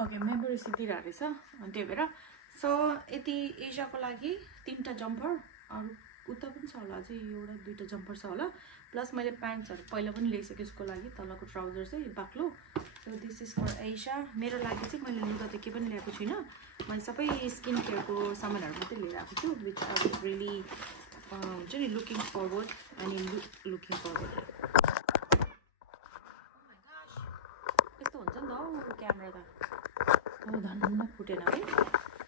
Okay memories दिइरहेको रहेछ अनि त्यही भएर सो यति एसियाको लागि 3टा जम्पर अरू उता पनि छ होला अझै एउटा 2टा जम्पर छ होला प्लस मैले प्यान्ट्सहरू पहिला पनि ल्याइसकेँ उसको लागि तलको ट्राउजर चाहिँ बाक्लो so this is for Asia मेरो लागि चाहिँ मैले लुगा त केही पनि ल्याएको छुइनँ मैले सबै स्किन केयरको सामानहरू मात्रै लिएर आएको छु विच आई रियली हुन्छ नि लुकिङ फरवर्ड अनि लुकिङ फरवर्ड यस्तो हुन्छ नि त क्यामेरा त धन्न फुटेन है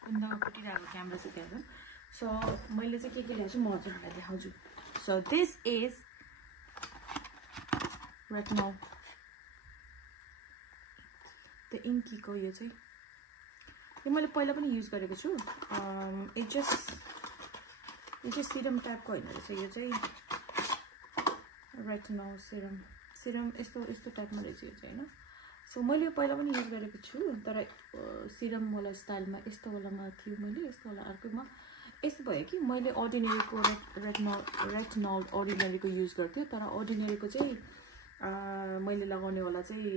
अन्त फुटिरहेको क्यामेरा चाहिँ त्यहाँ सो मैले चाहिँ के ल्याएको छु म हजुरहरूलाई देखाउँछु सो दिस इज रेटिनल त्यो इन्कीको यो चाहिँ मैले पहिला पनि युज गरेको छु यो चाहिँ सिरम टाइपको होइन रहेछ यो चाहिँ रेटिनल सिरम यस्तो टाइपमा रहेछ यो चाहिँ होइन सो मैले यो पहिला पनि युज गरेको छु तर सिरम वाला स्टाइलमा यस्तो वालामा थियो मैले यस्तो वाला अर्कोमा यस्तो भयो कि मैले अर्डिनेरीको रेटिनल अर्डिनेरीको युज गर्थेँ तर अर्डिनेरीको चाहिँ मैले लगाउने वाला चाहिँ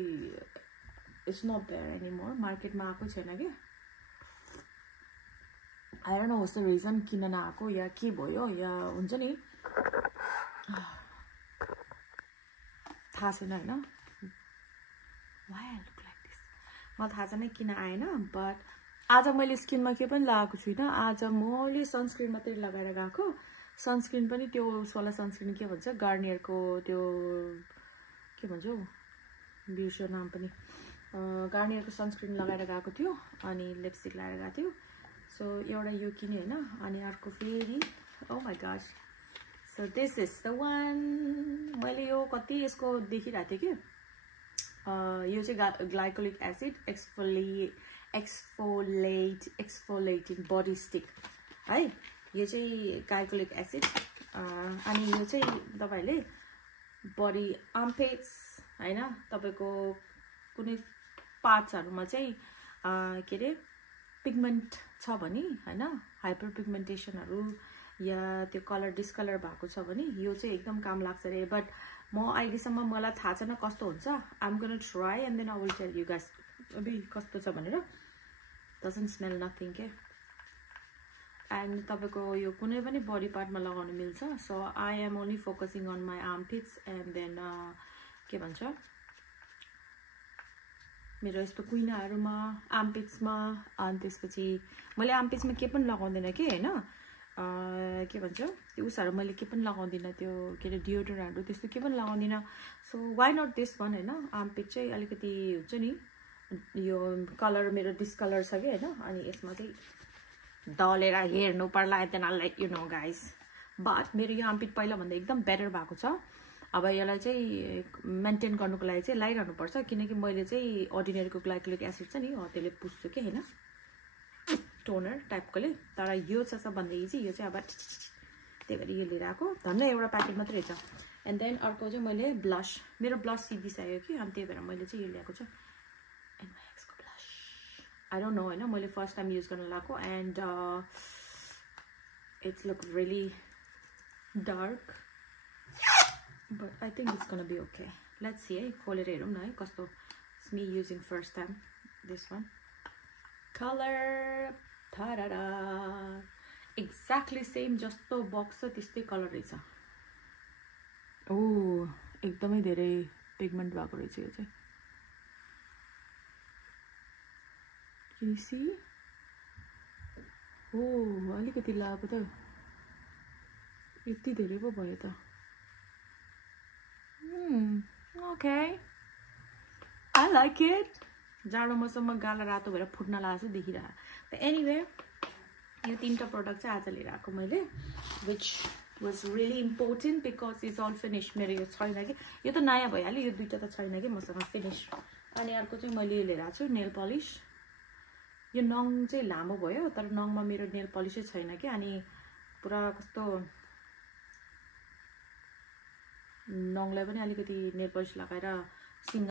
इट्स नट देयर एनिमोर मार्केटमा आएको छैन क्या I don't know what's the reason किन नआएको या के भयो या हुन्छ नि थाहा छैन होइन why I look like this मलाई थाहा छैन किन आएन बट आज मैले स्किनमा के पनि लगाएको छुइनँ आज मैले सनस्क्रिन मात्रै लगाएर गएको सनस्क्रिन पनि त्यो उसवाला सनस्क्रिन के भन्छ गार्नियरको त्यो के भन्छ हौ बिर्स्यो नाम पनि गार्नियरको सनस्क्रिन लगाएर गएको थियो अनि लिपस्टिक लगाएर गएको थियो सो एउटा यो किने होइन अनि अर्को फेरि oh my god so this is the one मैले यो कति यसको देखिरहेको थिएँ कि यो चाहिँ glycolic acid exfoliating body stick है यो चाहिँ ग्लाइकोलिक एसिड अनि यो चाहिँ तपाईहरुले बडी आर्मपिट्स हैन तपाईको कुनै पार्ट्सहरुमा चाहिँ के रे पिगमेन्ट छ भने हैन हाइपर पिगमेन्टेसनहरु या त्यो कलर डिस्कलर भएको छ भने यो चाहिँ एकदम काम लाग्छ रे बट म अहिलेसम्म मलाई थाहा छैन कस्तो हुन्छ I am gonna try and then I will tell you guys अबे कस्तो छ भनेर डजन्ट स्मेल नथिङ के एन्ड तपाईको यो कुनै पनि बडी पार्टमा लगाउन मिल्छ so I am only focusing on my armpits and then के भन्छ मेरो यस्तो कुइनाहरुमा आर्मपिट्समा अनि त्यसपछि मैले आर्मपिट्समा के पनि लगाउँदिन के हैन के भन्छ त्यो उसहरु मैले के पनि लगाउँदिन त्यो के रे डियोड्रेन्टहरु त्यस्तो के पनि लगाउँदिन सो व्हाई नट दिस वन हैन आर्मपिट चाहिँ अलिकति हुन्छ नि यो कलर मेरो डिस्कलर छ के हैन अनि यसमा चाहिँ दलेर हेर्नु पर्ला and then I let you know guys but मेरो यो आर्मपिट पहिला भन्दा एकदम बेटर भएको छ अब यसलाई चाहिँ मेन्टेन गर्नुको लागि चाहिँ लाइरहनु पर्छ किनकि मैले चाहिँ अर्डिनरीको ग्लाइकोलिक एसिड छ नि हो त्यसले पुस्छु के हैन टोनर टाइपकोले तर यो छ सबभन्दा इजी यो चाहिँ अब त्यही भएर यो लिएर आएको धन्न एउटा प्याकेट मात्रै छ एन्ड देन अर्को चाहिँ मैले ब्लस मेरो ब्लस सिबिसक्यो कि अनि त्यही भएर मैले चाहिँ यो ल्याएको छु NYX को ब्लस आई डोन्ट नो हैन मैले फर्स्ट टाइम युज गर्न लागेको and it's look really dark but I think it's gonna be okay. Let's see है खोलेर हेरौँ न है कस्तो it's me using first time this one color tarara exactly same जस्तो बक्स छ त्यस्तै कलर रहेछ ओ एकदमै धेरै पिगमेन्ट भएको रहेछ यो चाहिँ can you see ओ अलिकति लागेको त यति धेरै पो भयो त Okay, I like it. जाडो मौसममा गाला रातो भएर फुट्न लाग्छ देखिरहा but anyway यो तीनटा प्रोडक्ट चाहिँ आज लिएर आएको मैले which was really important because it's all finished मेरो यो छैन कि यो त नयाँ भइहाल्यो यो दुईटा त छैन कि मसँग फिनिश अनि अर्को चाहिँ मैले लिएर आएको छु नेल पलिश यो नङ चाहिँ लामो भयो तर नङमा मेरो नेल पलिशै छैन कि अनि पुरा कस्तो नङलाई पनि अलिकति नेल पलिश लगाएर